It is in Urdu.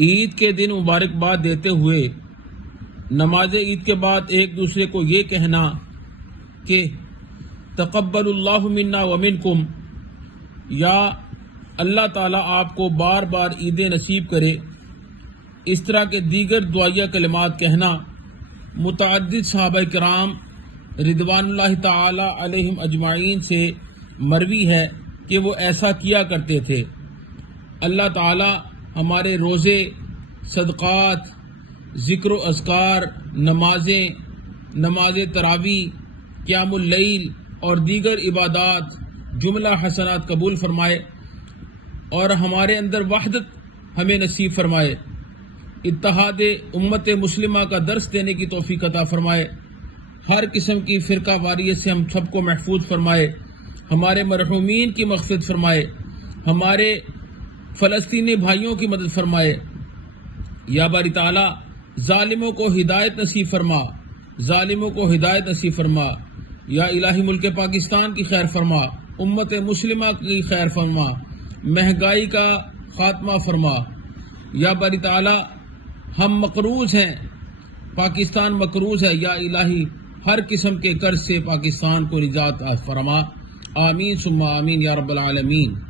عید کے دن مبارکباد دیتے ہوئے نماز عید کے بعد ایک دوسرے کو یہ کہنا کہ تقبل اللہ منا ومنکم، یا اللہ تعالیٰ آپ کو بار بار عیدیں نصیب کرے، اس طرح کے دیگر دعائیہ کلمات کہنا متعدد صحابہ کرام رضوان اللہ تعالی علیہم اجمعین سے مروی ہے کہ وہ ایسا کیا کرتے تھے۔ اللہ تعالی ہمارے روزے، صدقات، ذکر و اذکار، نمازیں، نماز تراویح، قیام اللیل اور دیگر عبادات جملہ حسنات قبول فرمائے اور ہمارے اندر وحدت ہمیں نصیب فرمائے، اتحاد امت مسلمہ کا درس دینے کی توفیق عطا فرمائے، ہر قسم کی فرقہ واریت سے ہم سب کو محفوظ فرمائے، ہمارے مرحومین کی مغفرت فرمائے، ہمارے فلسطینی بھائیوں کی مدد فرمائے۔ یا باری تعالیٰ ظالموں کو ہدایت نصیب فرما، ظالموں کو ہدایت نصیب فرما۔ یا الہی ملک پاکستان کی خیر فرما، امت مسلمہ کی خیر فرما، مہنگائی کا خاتمہ فرما۔ یا باری تعالیٰ ہم مقروض ہیں، پاکستان مقروض ہے، یا الہی ہر قسم کے قرض سے پاکستان کو نجات فرما۔ آمین ثم آمین یا رب العالمین۔